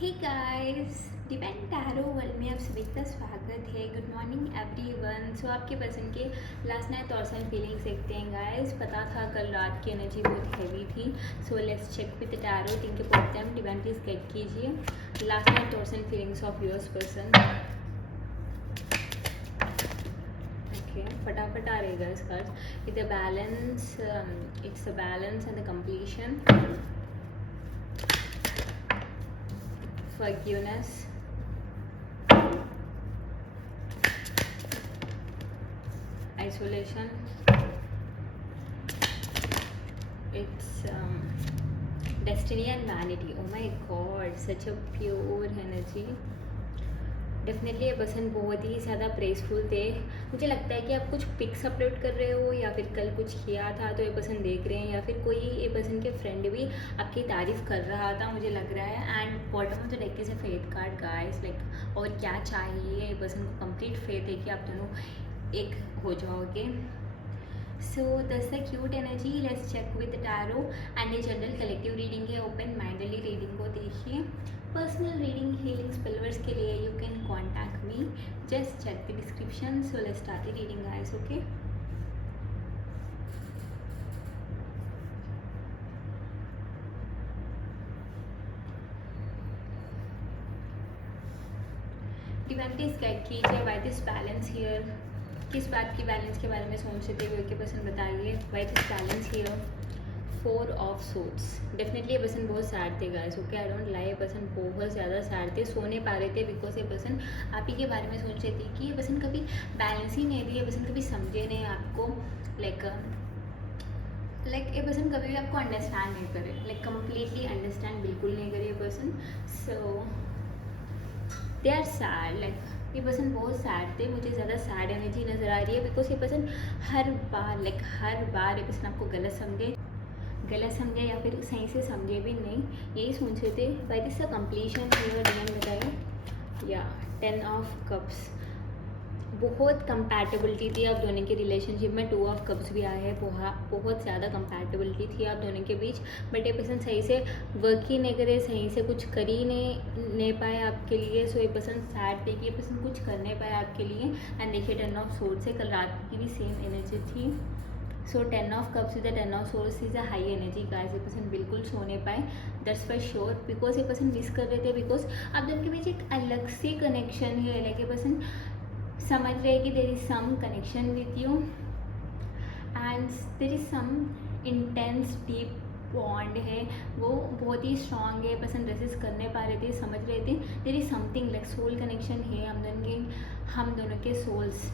हे guys, divine tarot world में आप सभी का स्वागत है। Good morning everyone. सो आपके पर्सन के last night thoughts and feelings देखते हैं गाइस। पता था कल रात की एनर्जी बहुत हैवी थी, so let's check with tarot. Think about them. Divine please guide कीजिए last night thoughts and feelings of yours person. Okay, फटाफट आ रहेगा इस card with the balance. It's a balance and the completion, forgiveness, isolation. It's destiny and vanity. Oh my god, such a pure energy. Definitely ये person बहुत ही ज़्यादा प्रेसफुल थे। मुझे लगता है कि आप कुछ पिक्स अपलोड कर रहे हो या फिर कल कुछ किया था तो ये पर्सन देख रहे हैं, या फिर कोई ये पर्सन के फ्रेंड भी आपकी तारीफ़ कर रहा था, मुझे लग रहा है। And bottom of the deck is a faith card guys. Like और क्या चाहिए, ये पर्सन को कंप्लीट फेथ है कि आप दोनों एक हो जाओगे। So that's the cute energy. Let's check with tarot and ये जनरल कलेक्टिव रीडिंग है। ओपन माइंडली रीडिंग को देखिए। पर्सनल रीडिंग हीलिंग स्पेलवर्स के लिए you can contact me, just check the description. So let's start the reading guys. Okay, divine please guide कीजिए why this balance here. किस बात की balance के बारे में सोच रहे थे के पर्सन बताइए। Why this balance here. 4 of shots. Definitely ये पर्सन बहुत सैड थे guys. Okay, I don't lie, ये पर्सन बहुत ज़्यादा सैड थे, सो नहीं पा रहे थे बिकॉज ये पर्सन आप ही के बारे में सोच रहे थे कि ये पर्सन कभी बैलेंस ही नहीं दी, ये पर्सन कभी समझे नहीं आपको। लाइक ये पर्सन कभी भी आपको अंडरस्टैंड नहीं करे, लाइक कम्प्लीटली अंडरस्टैंड बिल्कुल नहीं करे ये person. So they are sad. Like ये पर्सन बहुत सैड थे। मुझे ज़्यादा सैड एनर्जी नज़र आ रही है बिकॉज ये पर्सन हर बार ये पर्सन आपको गलत समझे या फिर सही से समझे भी नहीं, यही सोच रहे थे। बाय दिस कंप्लीशन डिवाइन बताए या 10 ऑफ कप्स। बहुत कंपैटिबिलिटी थी आप दोनों के रिलेशनशिप में। 2 ऑफ कप्स भी आए हैं। बहुत ज़्यादा कंपैटिबिलिटी थी आप दोनों के बीच, बट ये पर्सन सही से वर्क ही नहीं करे, सही से कुछ कर ही नहीं पाए आपके लिए। सो ये पर्सन सैड थे कि ये पर्सन कुछ कर नहीं पाए आपके लिए। एंड देखिए 10 ऑफ सोर्ड से कल रात की भी सेम एनर्जी थी। सो 10 of cups is the 10 of source is a high energy guys. ये पर्सन बिल्कुल सो नहीं पाए, दैट्स फॉर श्योर। बिकॉज ये पर्सन मिस कर रहे थे, बिकॉज आप दोनों के बीच एक अलग सी कनेक्शन है। लाइक ये पर्सन समझ रहे हैं कि there is some connection with you and there is some intense deep bond है, वो बहुत ही स्ट्रांग है। पर्सन रेसिस्ट कर नहीं पा रहे थे, समझ रहे थे there is something like soul connection है। हम दोनों के सोल्स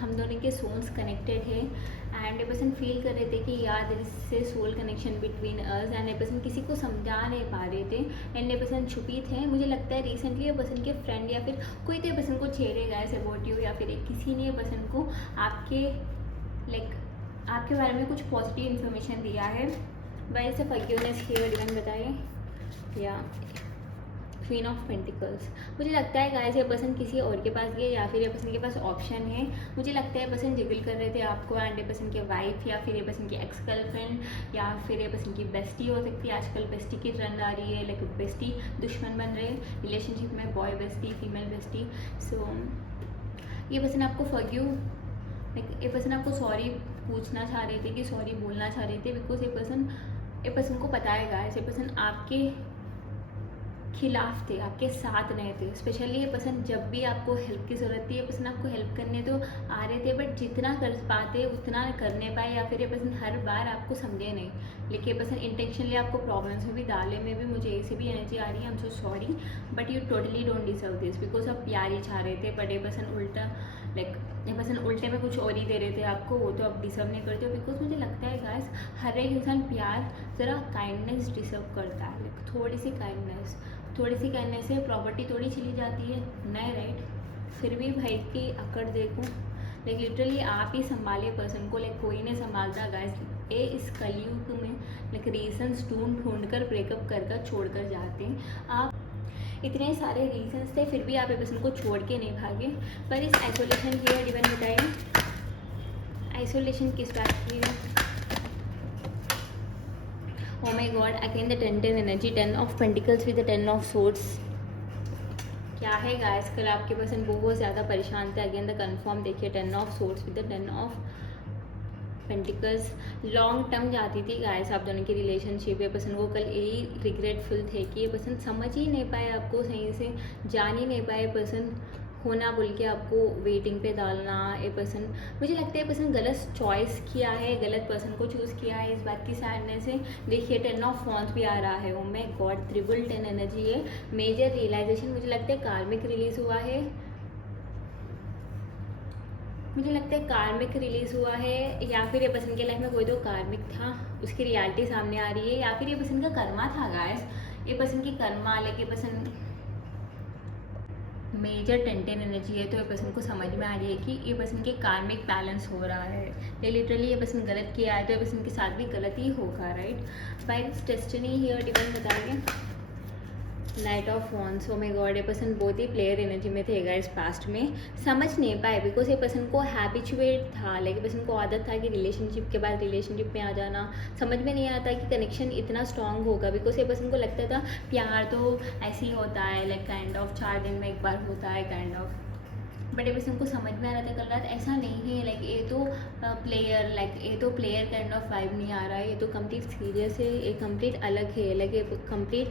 हम दोनों के सोल्स कनेक्टेड है। एंड ए पर्सन फील कर रहे थे कि यार there is soul connection between us. And a person किसी को समझा नहीं पा रहे थे एंड ए पर्सन छुपी थे। मुझे लगता है रिसेंटली ए पर्सन के फ्रेंड या फिर कोई तो पर्सन को छेड़े गए ऐसे अबाउट यू, या फिर किसी ने पर्सन को आपके बारे में कुछ पॉजिटिव इन्फॉर्मेशन दिया है। वाई से फॉरगिवनेस हियर डिवाइन बताइए या क्वीन ऑफ पेंटिकल्स। मुझे लगता है गाइस ये पर्सन किसी और के पास गए या फिर ये पर्सन के पास ऑप्शन है। मुझे लगता है पर्सन जिगल कर रहे थे आपको एंड ये पर्सन के वाइफ या फिर ये पर्सन की एक्स गर्लफ्रेंड या फिर ये पर्सन की बेस्टी हो सकती है। आजकल बेस्टी की ट्रेंड आ रही है, लाइक बेस्टी दुश्मन बन रहे हैं रिलेशनशिप में, बॉय बेस्टी फीमेल बेस्टी। सो ये पर्सन आपको फॉरगिव, लाइक ये पर्सन आपको सॉरी पूछना चाह रहे थे कि सॉरी बोलना चाह रहे थे। बिकॉज ये पर्सन को पता है गाइस ये पर्सन आपके खिलाफ थे, आपके साथ नहीं थे। स्पेशली ये पर्सन जब भी आपको हेल्प की ज़रूरत थी ये पर्सन आपको हेल्प करने तो आ रहे थे, बट जितना कर पाते उतना कर नहीं पाए, या फिर ये पर्सन हर बार आपको समझे नहीं। लेकिन ये पर्सन इंटेंशनली आपको प्रॉब्लम्स में भी डाले में भी मुझे ऐसी भी एनर्जी आ रही है। I am so sorry but you totally don't deserve this. Because आप प्यार ही चाह रहे थे, बट ये पर्सन उल्टा ये पर्सन उल्टे में कुछ और ही दे रहे थे आपको, वो तो आप डिजर्व नहीं करते हो। बिकॉज मुझे लगता है गाइस हर एक इंसान प्यार ज़रा काइंडनेस डिजर्व करता है। लाइक थोड़ी सी काइंडनेस से प्रॉपर्टी थोड़ी चली जाती है नहीं, राइट। फिर भी भाई की अकड़ देखो, लाइक लिटरली आप ही संभाले पर्सन को, लाइक कोई नहीं संभालता गाइस। इस कलयुग में लाइक रीजंस ढूंढ कर ब्रेकअप कर छोड़ कर जाते हैं आप। इतने सारे रीजंस थे फिर भी आप ये पर्सन को छोड़ के नहीं भागे। पर इस आइसोलेशन की डिवाइन बताइए आइसोलेशन किस बात की है। Oh my god, again the 10-10 energy, 10 of Pentacles with the 10 of Swords. क्या है गाइस, कल आपके पर्सन बहुत ज़्यादा परेशान थे. अगेन द कन्फर्म देखिए 10 of swords with the 10 of pentacles. Long term जाती थी गाइस आप दोनों की रिलेशनशिप. ये पर्सन को कल यही रिग्रेटफुल थे कि ये पर्सन समझ ही नहीं पाए आपको सही से, जान ही नहीं पाए पर्सन होना बोल के आपको वेटिंग पे डालना. ये पर्सन, मुझे लगता है ये पर्सन गलत चॉइस किया है, गलत पर्सन को चूज़ किया है. इस बात की सैडनेस है. देखिए 10 ऑफ वॉन्स भी आ रहा है. ओ माय गॉड, ट्रिपल 10 एनर्जी है. मेजर रियलाइजेशन, मुझे लगता है कार्मिक रिलीज हुआ है. मुझे लगता है कार्मिक रिलीज हुआ है, या फिर ये पर्सन के लाइफ में कोई तो कार्मिक था, उसकी रियलिटी सामने आ रही है, या फिर ये पर्सन का कर्मा था गाइस. ये पर्सन की कर्मा अलग, ये पर्सन मेजर 10-10 एनर्जी है. तो ये पर्सन को समझ में आ रही है कि ये पर्सन के कार्मिक बैलेंस हो रहा है. ये लिटरली ये पर्सन गलत किया है तो ये पर्सन के साथ भी गलत ही होगा, right. By this destiny here divine बताएंगे knight of wands. Oh my god, ये पर्सन बहुत ही प्लेयर एनर्जी में थे गाइस पास्ट में. समझ नहीं पाए बिकॉज ये पर्सन को हैबिचुएट था, लाइक पर्सन को आदत था कि रिलेशनशिप के बाद रिलेशनशिप में आ जाना. समझ में नहीं आता कि कनेक्शन इतना स्ट्रांग होगा, बिकॉज ये पर्सन को लगता था प्यार तो ऐसे ही होता है, लाइक काइंड ऑफ 4 दिन में एक बार होता है काइंड ऑफ. बट ये पर्सन को समझ में आ रहा था कल रात ऐसा नहीं है, लाइक ये तो प्लेयर, लाइक ये तो प्लेयर काइंड ऑफ वाइब नहीं आ रहा है, ये तो कंप्लीट सीरियस है, ये कंप्लीट अलग है, लाइक ये कंप्लीट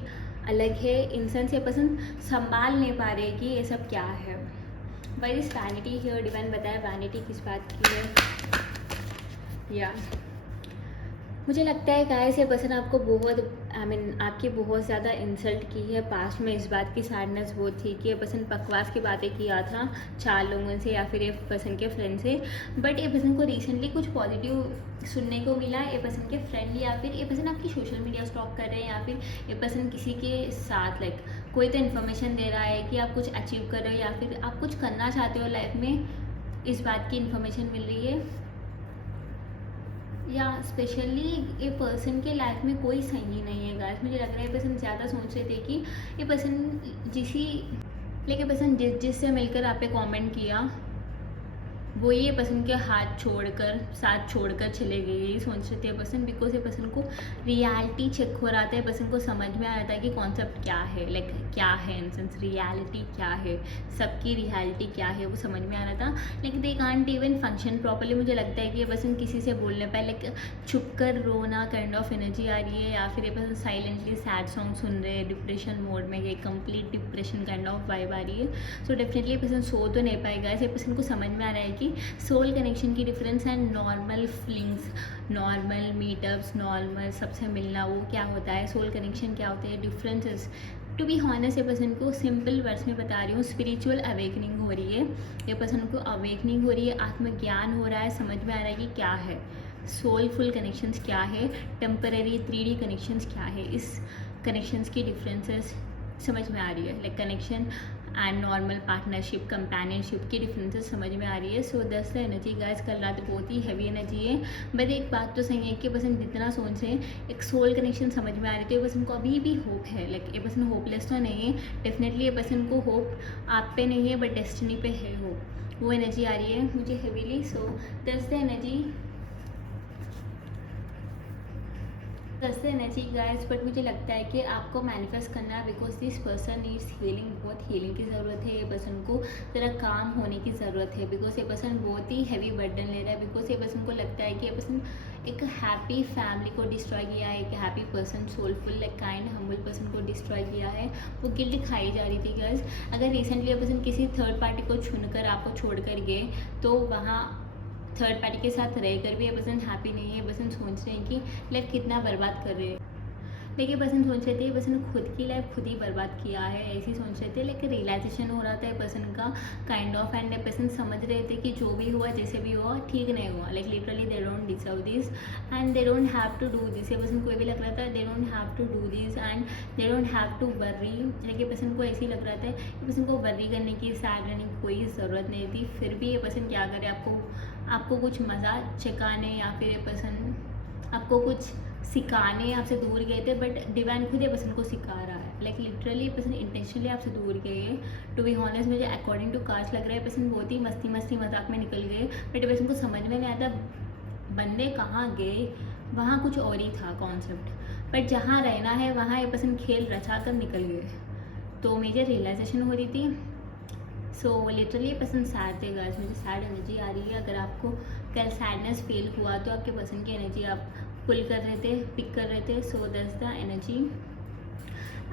अलग है. इंसान से पसंद संभाल नहीं पा रहे कि ये सब क्या है. By this vanity here divine बताया वैनिटी किस बात की है. या मुझे लगता है गाइस ये पर्सन आपको बहुत आपकी बहुत ज़्यादा इंसल्ट की है पास्ट में. इस बात की सैडनेस वो थी कि ये पर्सन बकवास की बातें किया था 4 लोगों से या फिर ये पर्सन के फ्रेंड से. बट ये पर्सन को रिसेंटली कुछ पॉजिटिव सुनने को मिला. ये पर्सन के फ्रेंड या फिर ये पर्सन आपकी सोशल मीडिया स्टॉक कर रहे हैं, या फिर ये पर्सन किसी के साथ लाइक कोई तो इन्फॉर्मेशन दे रहा है कि आप कुछ अचीव कर रहे हो या फिर आप कुछ करना चाहते हो लाइफ में. इस बात की इन्फॉर्मेशन मिल रही है. या स्पेशली ये पर्सन के लाइफ में कोई सही नहीं है गाइस. मुझे लग रहा है ये पर्सन ज़्यादा सोच रहे थे कि ये पर्सन लेकिन पर्सन जिससे मिलकर आप पे कमेंट किया वो ये पर्सन के साथ छोड़कर चले गए. यही सोच रहे थे पर्सन, बिकॉज ये पर्सन को रियलिटी चेक हो रहा था. ये पर्सन को समझ में आ रहा था कि कॉन्सेप्ट क्या है, लाइक क्या है इन सेंस रियलिटी क्या है, सबकी रियलिटी क्या है वो समझ में आ रहा था. लेकिन they can't even function properly. मुझे लगता है कि ये पर्सन किसी से बोलने पर लाइक छुप कर रोना काइंड ऑफ एनर्जी आ रही है, या फिर ये पर्सन साइलेंटली सैड सॉन्ग सुन रहे हैं डिप्रेशन मोड में, ये complete depression kind of vibe आ रही है. सो डेफिनेटली ये पर्सन सो तो नहीं पाएगा. ये पर्सन को समझ में आ रहा है कि सोल कनेक्शन की difference and normal feelings, normal meetups, normal सबसे मिलना वो क्या होता है, सोल कनेक्शन क्या होते हैं, डिफरेंसेस. टू बी हॉनेस्ट ये पर्सन को सिंपल वर्ड्स में बता रही हूँ, स्पिरिचुअल अवेकनिंग हो रही है. ये पर्सन को अवेकनिंग हो रही है, आत्मज्ञान हो रहा है, समझ में आ रहा है कि क्या है सोलफुल कनेक्शंस, क्या है टेम्पररी 3D कनेक्शंस, क्या है इस कनेक्शंस की डिफरेंसेस समझ में आ रही है. Like connection and normal partnership, companionship की डिफरेंसेस समझ में आ रही है. सो दैट्स द एनर्जी गाइस. कल रात बहुत ही हैवी एनर्जी है. बट एक बात तो सही है कि पर्सन जितना सोच रहे हैं एक सोल कनेक्शन समझ में आ रही है, तो ये पर्सन को अभी भी होप है. लाइक ये पर्सन होपलेस तो नहीं है. डेफिनेटली ये पर्सन को होप आप पे नहीं है बट डेस्टिनी पे है होप. वो एनर्जी आ रही है मुझे heavily. So that's the energy guys. But मुझे लगता है कि आपको मैनिफेस्ट करना है because this person needs healing. बहुत हीलिंग की ज़रूरत है. ये पर्सन को ज़रा काम होने की ज़रूरत है बिकॉज ये पर्सन बहुत ही हैवी बर्डन ले रहा है. बिकॉज ये पर्सन को लगता है कि ये पर्सन एक हैप्पी फैमिली को डिस्ट्रॉय किया है, एक happy person, soulful like kind humble person को डिस्ट्रॉय किया है. वो गिल्ट खाई जा रही थी गाइस. अगर रिसेंटली ये पर्सन किसी थर्ड पार्टी को चुनकर आपको छोड़ कर गए तो वहाँ थर्ड पार्टी के साथ रहकर भी ये पर्सन हैप्पी नहीं है. ये पर्सन सोच रहे हैं कि लाइफ कितना बर्बाद कर रहे हैं. लेकिन पर्सन सोच रहे थे ये पर्सन खुद की लाइफ खुद ही बर्बाद किया है, ऐसे ही सोच रहे थे. लेकिन रियलाइजेशन हो रहा था ये पर्सन का काइंड ऑफ, एंड ये पर्सन समझ रहे थे कि जो भी हुआ जैसे भी हुआ ठीक नहीं हुआ. Like literally they don't deserve this and they don't have to do this. ये पर्सन को भी लग रहा था they don't have to do this and they don't have to worry. लेकिन पर्सन को ऐसे ही लग रहा था ये पर्सन को वर्री करने की, सैड रहने की कोई ज़रूरत नहीं थी. फिर भी ये पर्सन क्या करे, आपको कुछ मज़ा चकाने या फिर ये पर्सन आपको कुछ सिखाने आपसे दूर गए थे. बट डिवाइन खुद ये पर्सन को सिखा रहा है. लाइक लिटरली ये पर्सन इंटेंशनली आपसे दूर गए है. टू बी हॉनेस्ट मुझे अकॉर्डिंग टू कार्ड्स लग रहा है पर्सन बहुत ही मस्ती मजाक में निकल गए. बट ये पर्सन को समझ में नहीं आता बंदे कहाँ गए, वहाँ कुछ और ही था कॉन्सेप्ट. बट जहाँ रहना है वहाँ ये पर्सन खेल रचा कर निकल गए। तो मेजर रियलाइजेशन हो रही थी। सो लिटरली पर्सन सैड थे गाइस, मुझे सैड एनर्जी आ रही है। अगर आपको कल सैडनेस फील हुआ तो आपके पर्सन की एनर्जी आप पुल कर रहे थे, पिक कर रहे थे। So that's the energy.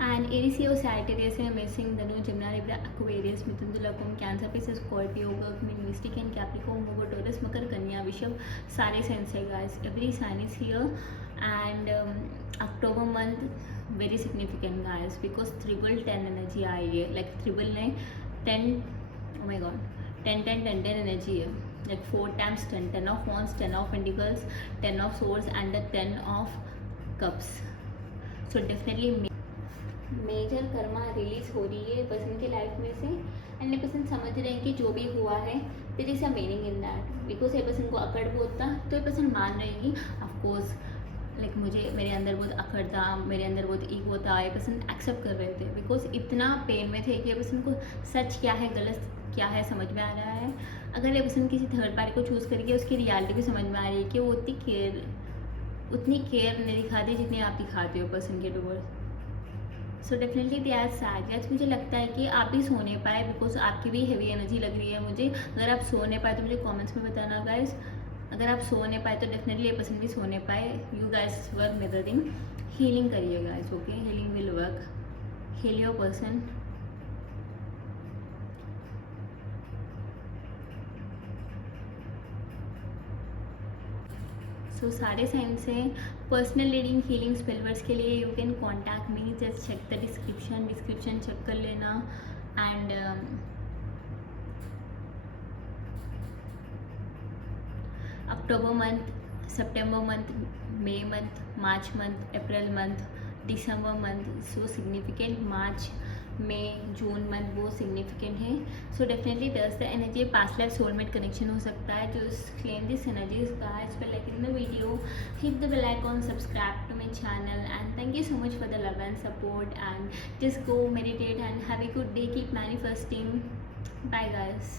And Aries और सैजिटेरियस है, मेसिंग, धनु, जमुना, Libra, Aquarius, Mithun, Tula, Kumbh, Cancer, Pisces, Scorpio, गर्क, मिस्टिक एंड कैप्रिकॉर्न, मूवर, टॉरस, मकर, कन्या, वृषभ, सारे साइंस है guys. Every sign is here. And October month very significant guys, because triple 10 energy आई है। लाइक ट्रिपल ने 10, oh my god, 10 एनर्जी है। like 4 times 10 of wands, 10 of pentacles, 10 of swords and the 10 of cups. So definitely major karma release हो रही है person की life में से। एंड ये पर्सन समझ रहे हैं कि जो भी हुआ है there is a meaning in that, because ये पर्सन को अकड़ बहुत था। तो ये पर्सन मान रहे हैं कि ऑफकोर्स लाइक मुझे, मेरे अंदर बहुत अकड़ था, मेरे अंदर बहुत ईगो था। ये पर्सन एक्सेप्ट कर रहे थे बिकॉज इतना पेन में थे कि ये पर्सन को सच क्या है गलत क्या है समझ में आ रहा है। अगर ये पर्सन किसी थर्ड पार्टी को चूज़ करके उसकी रियलिटी भी समझ में आ रही है कि वो उतनी केयर नहीं दिखाती जितनी आप दिखाते हो पर्सन के towards. So definitely they are sad guys. मुझे लगता है कि आप भी सो नहीं पाए बिकॉज आपकी भी हेवी एनर्जी लग रही है मुझे। अगर आप सो नहीं पाए तो मुझे कमेंट्स में बताना गाइस। अगर आप सो नहीं पाए तो डेफिनेटली ये पर्सन भी सो नहीं पाए। You guys work mirroring, healing करिए guys, okay? Healing will work, heal your person. So सारे साइंस हैं। पर्सनल रीडिंग, हीलिंग, स्पेलवर्स के लिए you can contact me, just check the description check कर लेना। And October month, September month, May month, March month, April month, December month so significant. March, May, June month वो significant है। So definitely दस the energy past life soulmate connection हो सकता है। जो claim this energies guys by liking the video, hit the bell icon, subscribe to my channel, and thank you so much for the love and support. And just go meditate and have a good day, keep manifesting. Bye guys.